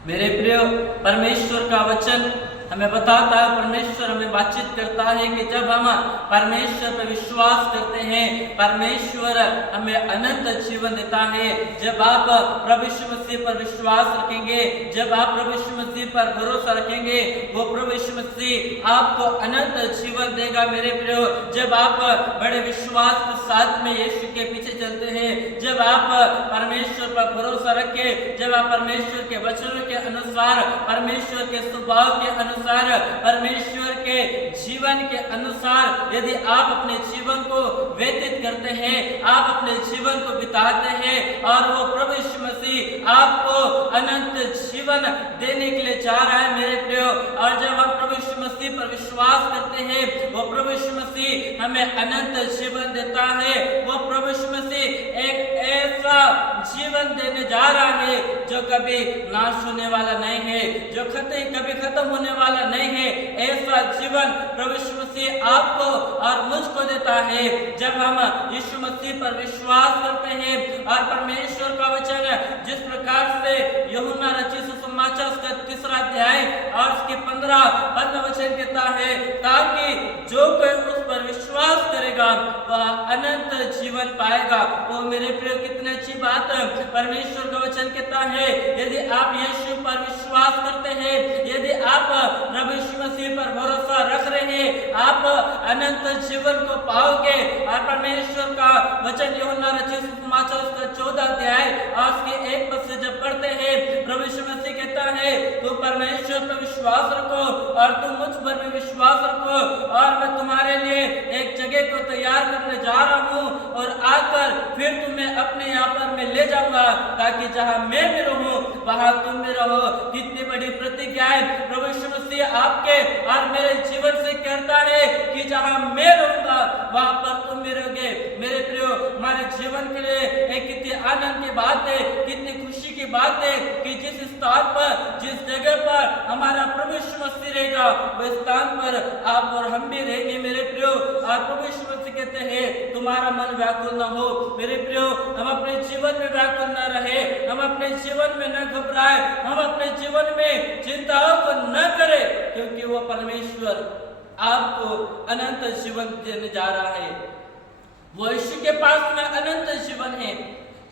मेरे प्रिय, परमेश्वर का वचन हमें बताता है, परमेश्वर हमें बातचीत करता है कि जब हम परमेश्वर पर विश्वास करते हैं, परमेश्वर हमें अनंत जीवन देता है। जब आप प्रभु यीशु मसीह पर विश्वास रखेंगे, जब आप प्रभु यीशु मसीह पर भरोसा रखेंगे, वो प्रभु यीशु मसीह आपको अनंत जीवन देगा। मेरे प्रियो, जब आप बड़े विश्वास के साथ में यीशु के पीछे चलते हैं, जब आप परमेश्वर पर भरोसा रखे, जब आप परमेश्वर के वचनों के अनुसार, परमेश्वर के स्वभाव के अनुसार, परमेश्वर के जीवन के अनुसार यदि आप अपने जीवन को व्यतीत करते हैं, आप अपने जीवन को बिताते हैं, और वो प्रभु यीशु मसीह आपको अनंत जीवन देने के लिए जा रहा है। मेरे प्रियो, और जब हम प्रभु यीशु मसीह पर विश्वास करते हैं, वो प्रभु यीशु मसीह हमें अनंत जीवन देता है। वो प्रभु यीशु मसीह एक ऐसा जीवन देने जा रहा है जो कभी नाश होने वाला नहीं है, जो कभी खत्म होने वाला नहीं है। ऐसा जीवन प्रभु यीशु मसीह आपको और मुझको देता है जब हम यीशु मसीह पर विश्वास करते हैं। और परमेश्वर का वचन जिस प्रकार से यूहन्ना रचित सुसमाचार उसका 3 अध्याय और उसके 15 वचन कहता है, ताकि जो कोई उस पर विश्वास करेगा वह अनंत जीवन पाएगा। वो मेरे प्रिय, कितनी अच्छी बात है। परमेश्वर का वचन कहता है, यदि आप यीशु पर विश्वास करते हैं, यदि आप प्रभु यीशु मसीह पर भरोसा रख रहे हैं, आप अनंत जीवन को पाओगे। और परमेश्वर का वचन यूहन्ना रचित सुसमाचार उसका 14 अध्याय और उसके 1 पद से जब पढ़ते हैं, प्रभु यीशु मसीह कहता है, तुम परमेश्वर पर विश्वास रखो और तुम मुझ पर भी विश्वास रखो, और मैं तुम्हारे लिए एक जगह को तैयार करने जा रहा हूँ, और आकर फिर तुम्हें अपने यहाँ पर मैं ले जाऊंगा, ताकि जहाँ मैं भी रहूं वहां तुम भी रहो। कितनी बड़ी प्रतिज्ञा है। प्रभु यीशु मसीह आपके और मेरे जीवन से कहता है कि जहाँ मैं रहूंगा वहां पर तुम भी रहोगे। मेरे प्रियो, हमारे जीवन के लिए एक कितनी आनंद की बात है, कितनी खुशी की बात है कि जिस स्थान पर, जिस जगह पर हमारा प्रभु यीशु मसीह रहेगा, वह स्थान पर आप और हम भी रहेंगे। मेरे प्रियो, और प्रभु यीशु मसीह कहते हैं, तुम्हारा मन व्याकुल न हो। मेरे प्रियो, हम अपने जीवन में व्याकुल न रहे, हम अपने जीवन में न घबराए, हम अपने जीवन में चिंताओं को न करें, क्योंकि वो परमेश्वर आपको अनंत जीवन देने जा रहा है। वो यीशु के पास में अनंत जीवन है।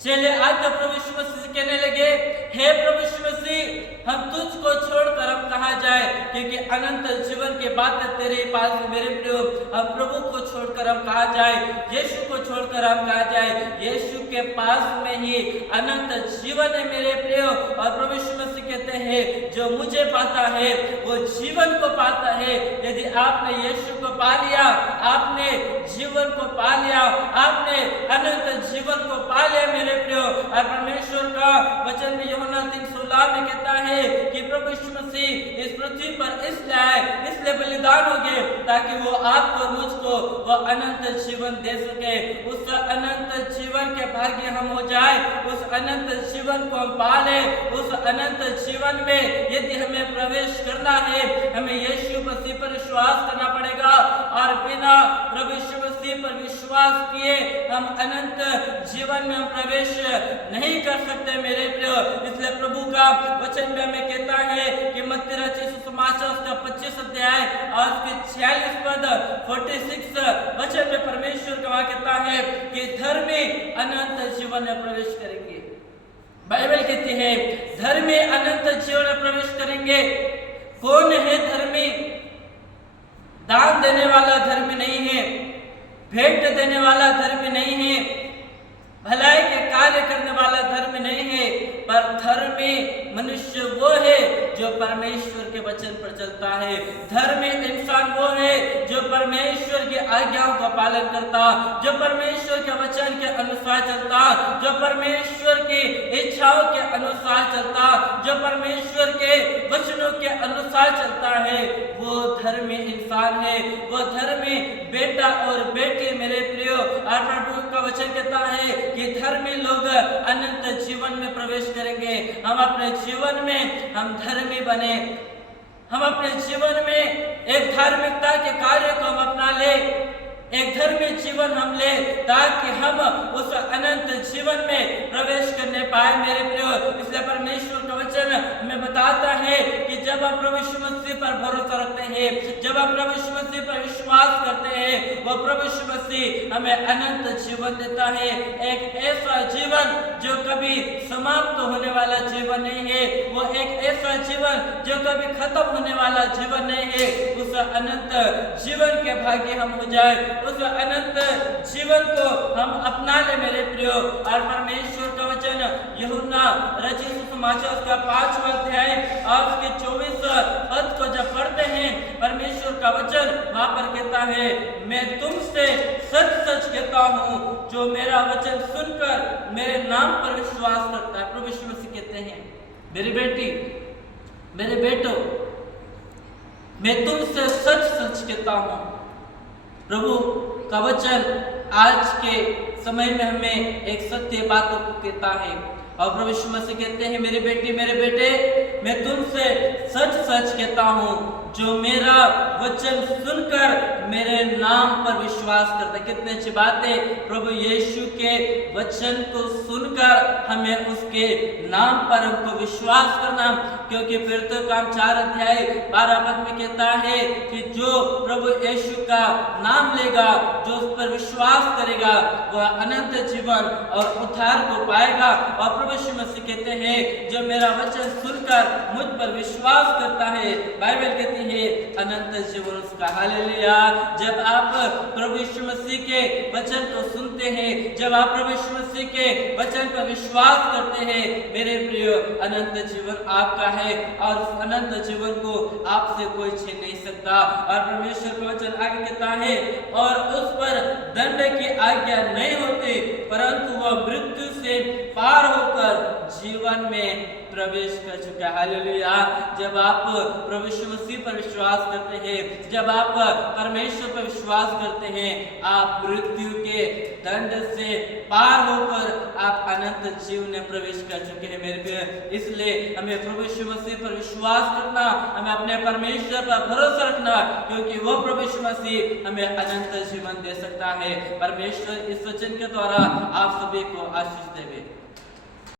चले आज तो प्रभु यीशु मसीह से कहने लगे, हे प्रभु यीशु मसीह, हम तुझको छोड़कर हम कहाँ जाए, क्योंकि अनंत जीवन के बात तेरे पास में। मेरे प्रियो, हम प्रभु को छोड़कर हम कहाँ जाए, यीशु को छोड़कर हम कहाँ जाए। यीशु के पास में ही अनंत जीवन है। मेरे प्रियो, और प्रभु यीशु मसीह कहते हैं, जो मुझे पाता है वो जीवन को पाता है। यदि आपने यीशु को पा लिया, आपने जीवन को पा लिया, आपने अनंत जीवन को पा लिया। मेरे प्रियो, और परमेश्वर का वचन में यूहन्ना 3:16 में कहता है कि प्रभु यीशु मसीह इस पृथ्वी पर इसलिए बलिदान हो गए, ताकि वो आपको और मुझको वो अनंत जीवन दे सके। उस अनंत जीवन के भाग्य हम हो जाए, उस अनंत जीवन को हम पाले। उस अनंत जीवन में यदि हमें प्रवेश करना है, हमें यीशु मसीह पर विश्वास करना पड़ेगा, और बिना प्रभु यीशु मसीह पर विश्वास किए हम अनंत जीवन में हम प्रवेश नहीं कर सकते। मेरे प्रियो, इसलिए प्रभु का वचन में हमें कहता है कि मत्ती रचित सुसमाचार उसका 25 अध्याय और उसके 46 पद 46 वचन में परमेश्वर का कहता है कि धर्मी अनंत जीवन में प्रवेश करेंगे। बाइबल कहती है, धर्मी अनंत जीवन में प्रवेश करेंगे। कौन है धर्मी? दान देने वाला धर्मी नहीं है, भेंट देने वाला धर्मी नहीं है, भलाई के कार्य करने वाला धर्म नहीं है, पर धर्मी मनुष्य वो है जो परमेश्वर के वचन पर चलता है। धर्मी इंसान वो है जो परमेश्वर की आज्ञाओं का पालन करता, जो परमेश्वर के वचन के अनुसार चलता, जो परमेश्वर की इच्छाओं के अनुसार चलता, जो परमेश्वर के वचनों के अनुसार चलता है, वो धर्मी इंसान है, वो धर्मी बेटा और बेटी। मेरे प्रियो, और प्रभु का वचन कहता है कि धर्मी लोग अनंत जीवन में प्रवेश करेंगे। हम अपने जीवन में हम धर्मी बने, हम अपने जीवन में एक धार्मिकता के कार्य को हम अपना ले, एक धर्मी जीवन हम ले, ताकि हम उस अनंत जीवन में प्रवेश करने पाए। मेरे प्रियो, इसलिए परमेश्वर का वचन हमें बता जब हम प्रभु यीशु मसीह पर भरोसा रखते हैं, जब हम प्रभु यीशु मसीह पर विश्वास करते हैं, वो प्रभु यीशु मसीह हमें अनंत जीवन देता है। एक ऐसा जीवन जो कभी समाप्त होने वाला जीवन नहीं है, वो एक ऐसा जीवन जो कभी खत्म होने वाला जीवन नहीं है। उस अनंत जीवन के भागी हम हो जाए, उस अनंत जीवन को हम अपना ले मेरे प्रियो। और परमेश्वर का वचन यूहन्ना रचित सुसमाचार उसका 5वां अध्याय और उसके 24 पद को जब पढ़ते हैं, परमेश्वर का वचन वहां पर कहता है, मैं तुमसे सच सच कहता हूं, जो मेरा वचन सुनकर मेरे नाम पर विश्वास करता है। प्रभु यीशु मसीह कहते हैं, मेरी बेटी, मेरे बेटो, मैं तुमसे सच सच कहता हूं। प्रभु का वचन आज के समय में हमें एक सत्य बातों को कहता है। और प्रभु यीशु मसीह कहते हैं, मेरी बेटी, मेरे बेटे, मैं तुमसे सच सच कहता हूं, जो मेरा वचन सुनकर मेरे नाम पर विश्वास करता है। कितनी अच्छी बात है, प्रभु यीशु के वचन को सुनकर हमें उसके नाम पर हमको विश्वास करना, क्योंकि फिर तो काम 4 अध्याय 12 पद में कहता है कि जो प्रभु यीशु का नाम लेगा, जो उस पर विश्वास करेगा, वह अनंत जीवन और उद्धार को पाएगा। और प्रभु यीशु मसीह कहते हैं, जो मेरा वचन सुनकर मुझ पर विश्वास करता है, बाइबल कहती है अनंत जीवन उसका। हालेलुया। जब आप प्रभु यीशु मसीह के वचन को सुनते हैं, जब आप प्रभु यीशु मसीह के वचन पर विश्वास करते हैं, मेरे प्रिय, अनंत जीवन आपका है और उस अनंत जीवन को आपसे कोई छीन नहीं सकता। और परमेश्वर का वचन आगे कहता है, और उस पर दंड की आज्ञा नहीं होती, परंतु वह मृत्यु से पार होकर जीवन में प्रवेश कर चुका है। हालेलुया। जब आप प्रभु यीशु मसीह पर विश्वास करते हैं, जब आप परमेश्वर पर विश्वास करते हैं, आप मृत्यु के दंड से पार होकर आप अनंत जीवन में प्रवेश कर चुके हैं मेरे प्रिय। इसलिए हमें प्रभु यीशु मसीह पर विश्वास करना, हमें अपने परमेश्वर पर भरोसा रखना, क्योंकि वो प्रभु यीशु मसीह हमें अनंत जीवन दे सकता है। परमेश्वर इस वचन के द्वारा आप सभी को आशीष देवे।